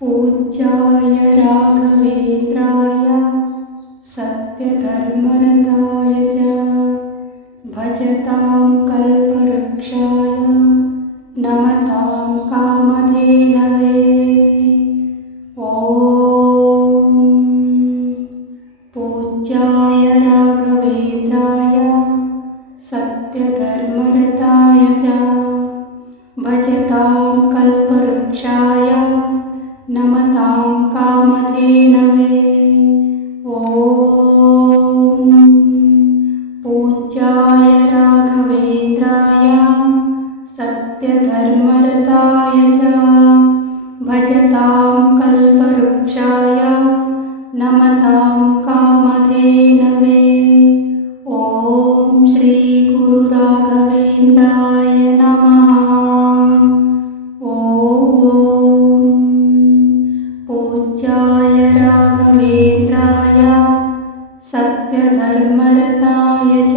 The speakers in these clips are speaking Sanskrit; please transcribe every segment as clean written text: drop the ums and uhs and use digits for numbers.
पूज्याय राघवेन्द्राय सत्यधर्मरताय च भजतां कल्पवृक्षाय नमतां कामधेनवे। ॐ पूज्याय राघवेन्द्राय सत्यधर्मरताय च भजतां कल्पवृक्षाय नमतां कामधेनवे। ॐ पूज्याय राघवेन्द्राय सत्यधर्मरताय च भजतां कल्पवृक्षाय नमतां कामधेनवे। ॐ श्री गुरु राघवेन्द्राय नमः। ॐ पूज्याय राघवेन्द्राय सत्यधर्मरताय च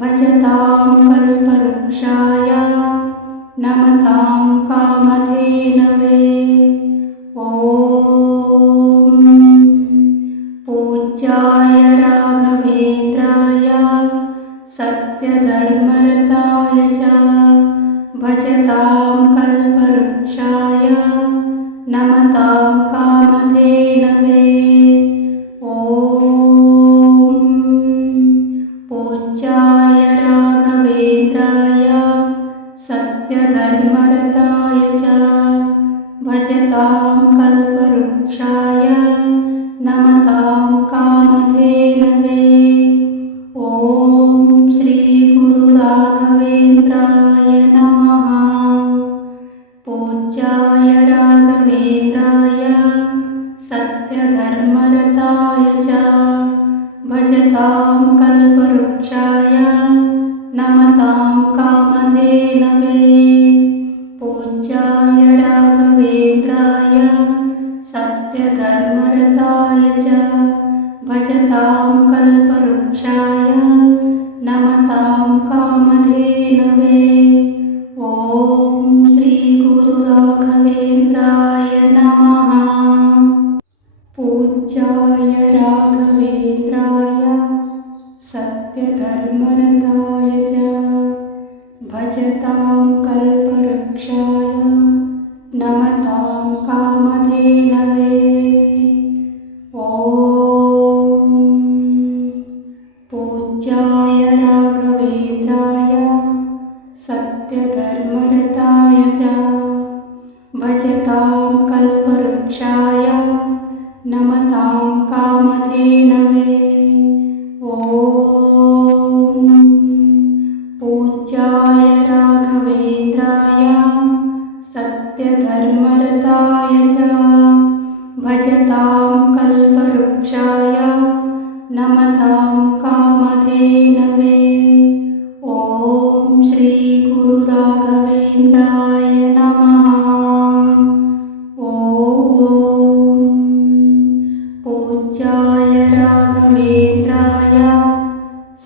भजतां कल्पवृक्षाय नमतां कामधेनवे। ॐ पूज्याय राघवेन्द्राय सत्यधर्मरताय च भजतां कल्पवृक्षाय नमतां कामधेनवे। ॐ पूज्याय राघवेन्द्राय सत्यधर्मरताय च भजतां कल्पवृक्षाय नमतां कामधेनवे। ॐ श्री गुरु राघवेन्द्राय नमः। पूज्याय राघवेन्द्राय सत्यधर्मरताय च भजतां कल्पवृक्षाय नमतां कामधेनवे। पूज्याय राघवेन्द्राय सत्यधर्मरताय च भजतां कल्पवृक्षाय नमतां कामधेनवे। ॐ श्री गुरु राघवेन्द्राय नमः। पूज्याय राघवेन्द्राय सत्यधर्मरताय च भजतां कल्पवृक्षाय नमतां कामधेनवे। ॐ पूज्याय राघवेन्द्राय सत्यधर्मरताय च भजतां कल्पवृक्षाय नमतां कामधेनवे। ॐ पूज्याय राघवेन्द्राय सत्यधर्मरताय च भजतां कल्पवृक्षाय नमतां कामधेनवे। ॐ श्री गुरु राघवेन्द्राय नमः। ॐ पूज्याय राघवेन्द्राय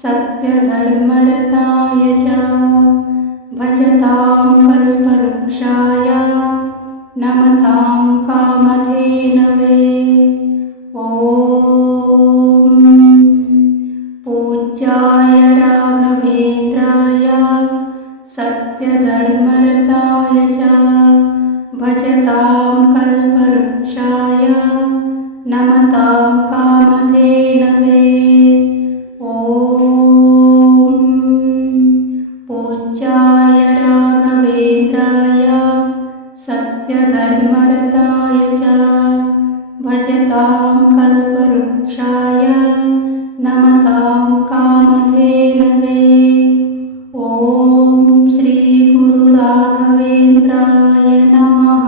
सत्यधर्मरताय च भजतां कल्पवृक्षाय नमतां कामधेनवे। ॐ पूज्याय राघवेन्द्राय सत्यधर्मरताय च भजतां कल्पवृक्षाय नमतां कामधेनवे। ॐ पूज्याय राघवेन्द्राय सत्यधर्मरताय च भजतां कल्पवृक्षाय नमतां कामधेनवे। ॐ श्री गुरु राघवेन्द्राय नमः।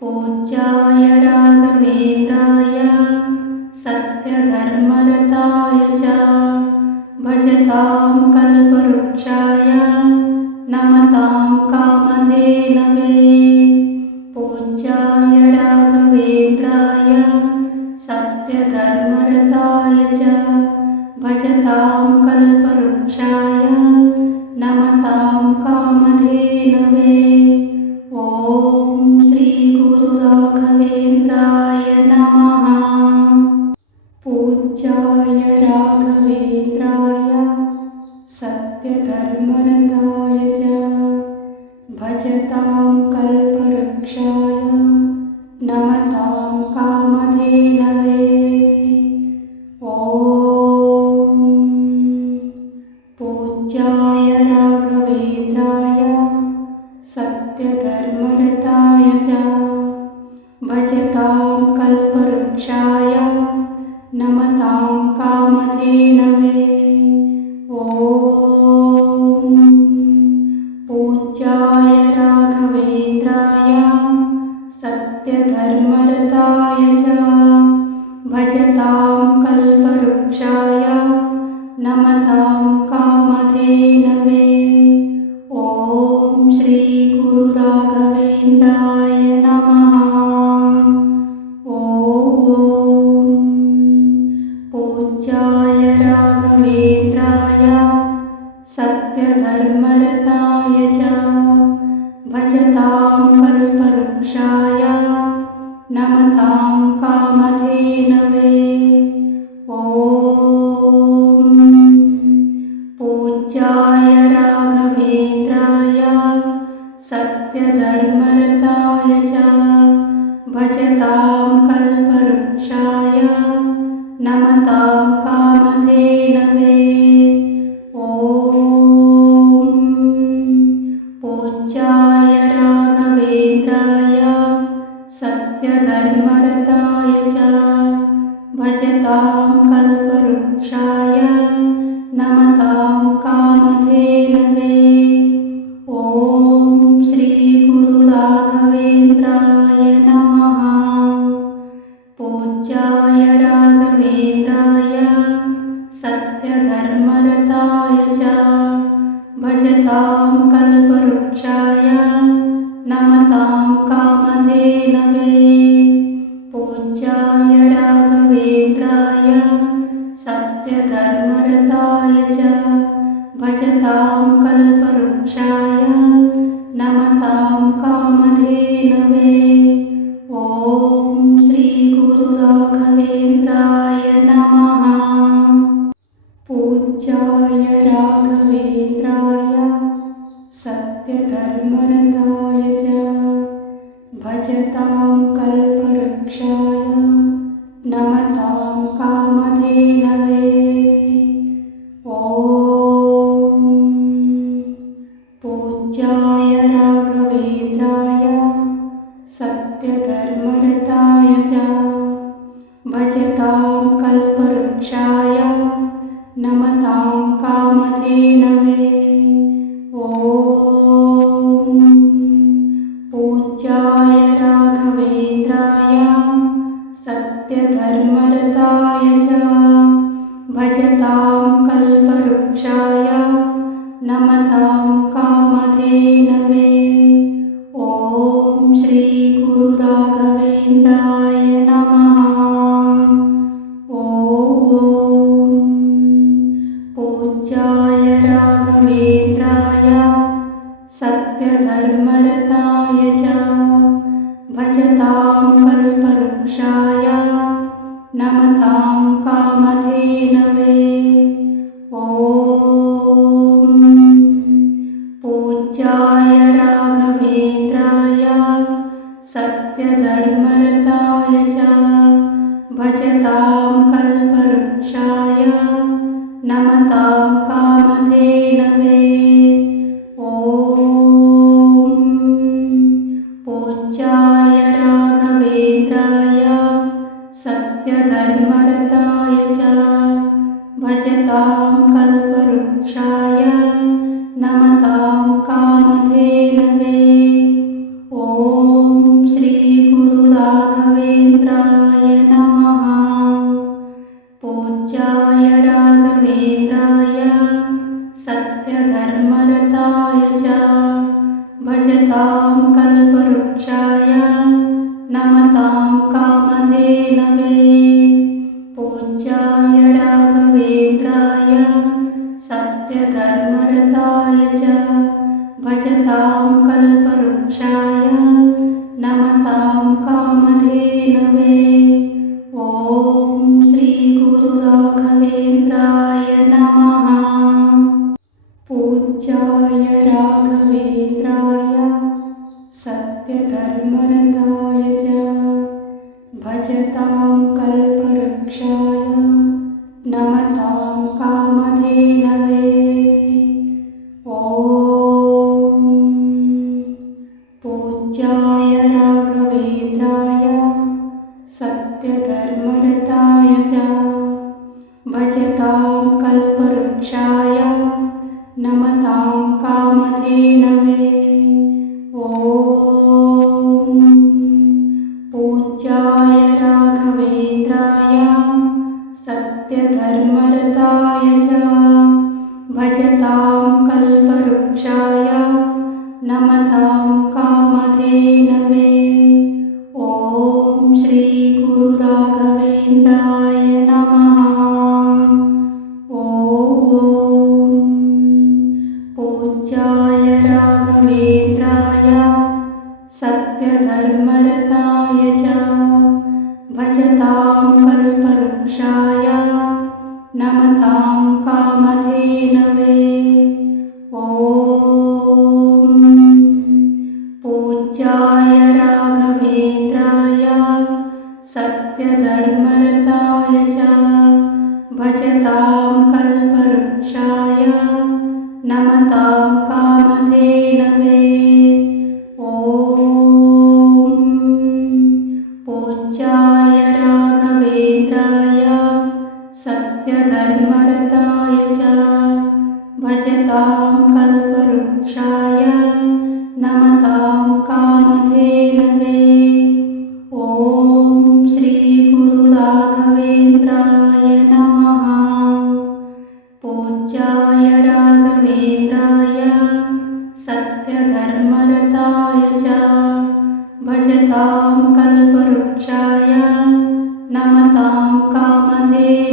पूज्याय राघवेन्द्राय सत्यधर्मरताय च भजतां कल्पवृक्षाय नमतां कामधेनवे। पूज्याय राघवेन्द्राय सत्यधर्मरताय च भजतां कल्पवृक्षाय नमतां कामधेनवे। ॐ श्री कल्पवृक्षाय नमतां कामधेनवे। ॐ पूज्याय राघवेन्द्राय सत्यधर्मरताय च भजतां कल्पवृक्षाय नमतां कामधेनवे। ॐ पूज्याय राघवेन्द्राय सत्यधर्मरताय च भजतां कल्पवृक्षाय नमतां कामधेनवे। ॐ श्री गुरु राघवेन्द्राय नमः। ॐ पूज्याय राघवेन्द्राय सत्यधर्मरताय च भजतां कल्पवृक्षाय नमतां कामधेनवे। ॐ पूज्याय राघवेन्द्राय सत्यधर्मरताय च भजतां कल्पवृक्षाय नमतां कामधेनवे। ॐ पूज्याय राघवेन्द्राय सत्यधर्मरताय च भजतां कल्पवृक्षाय नमतां कामधेनवे। ॐ श्री गुरु राघवेन्द्राय नमः। पूज्याय राघवेन्द्राय सत्यधर्मरताय च भजतां कल्पवृक्षाय नमतां कामधेनवे। पूज्याय राघवेन्द्राय सत्यधर्मरताय च भजतां कल्पवृक्षाय नमतां कामधेनवे। ॐ श्री गुरु राघवेन्द्राय नमः। पूज्याय राघवेन्द्राय सत्यधर्मरताय च भजतां कल्पवृक्षाय नमतां कामधेनवे। ॐ पूज्याय राघवेन्द्राय सत्यधर्मरताय च भजतां कल्पवृक्षाय नमतां कामधेनवे। ॐ पूज्याय राघवेन्द्राय सत्यधर्मरताय च भजतां कल्पवृक्षाय नमतां कामधेनवे। ॐ श्री गुरु राघवेन्द्राय नमः। ॐ पूज्याय राघवेन्द्राय सत्यधर्मरताय च भजतां कल्पवृक्षाय नमतां कामधेनवे। ॐ पूज्याय राघवेन्द्राय सत्यधर्मरताय च भजतां कल्पवृक्षाय नमतां कामधेनवे। ॐ पूज्याय राघवेन्द्राय सत्यधर्मरताय च भजतां कल्पवृक्षाय नमतां कामधेनवे। ॐ श्री गुरु राघवेन्द्राय नमः। पूज्याय राघवेन्द्राय सत्यधर्मरताय च भजतां कल्पवृक्षाय नमतां कामधेनवे। पूज्याय राघवेन्द्राय सत्यधर्मरताय च भजतां कल्पवृक्षाय नमतां कामधेनवे। ॐ श्री गुरु राघवेन्द्राय नमः। पूज्याय राघवेन्द्राय सत्य सत्यधर्मरताय च भजतां कल्पवृक्षाय नमतां कामधेनवे। ॐ पूज्याय राघवेन्द्राय सत्यधर्मरताय च भजतां कल्पवृक्षाय नमतां कामधेनवे। ॐ पूज्याय राघवेन्द्राय सत्यधर्मरताय च भजतां कल्पवृक्षाय नमतां कामधेनवे। ॐ श्री गुरु राघवेन्द्राय नमः। ॐ पूज्याय राघवेन्द्राय सत्यधर्मरताय च भजतां कल्पवृक्षाय नमतां कामधेनवे। ॐ पूज्याय राघवेन्द्राय सत्यधर्मरताय च भजतां कल्पवृक्षाय नमतां कामधेनवे। ॐ पूज्याय राघवेन्द्राय सत्यधर्मरताय च भजतां कल्पवृक्षाय नमतां कामधेनवे। ॐ पूज्याय राघवेन्द्राय सत्यधर्मरताय च भजतां कल्पवृक्षाय नमतां कामधेनवे। ॐ श्री गुरु राघवेन्द्राय नमः। पूज्याय राघवेन्द्राय सत्यधर्मरताय च भजतां कल्पवृक्षाय नमतां कामधेनवे।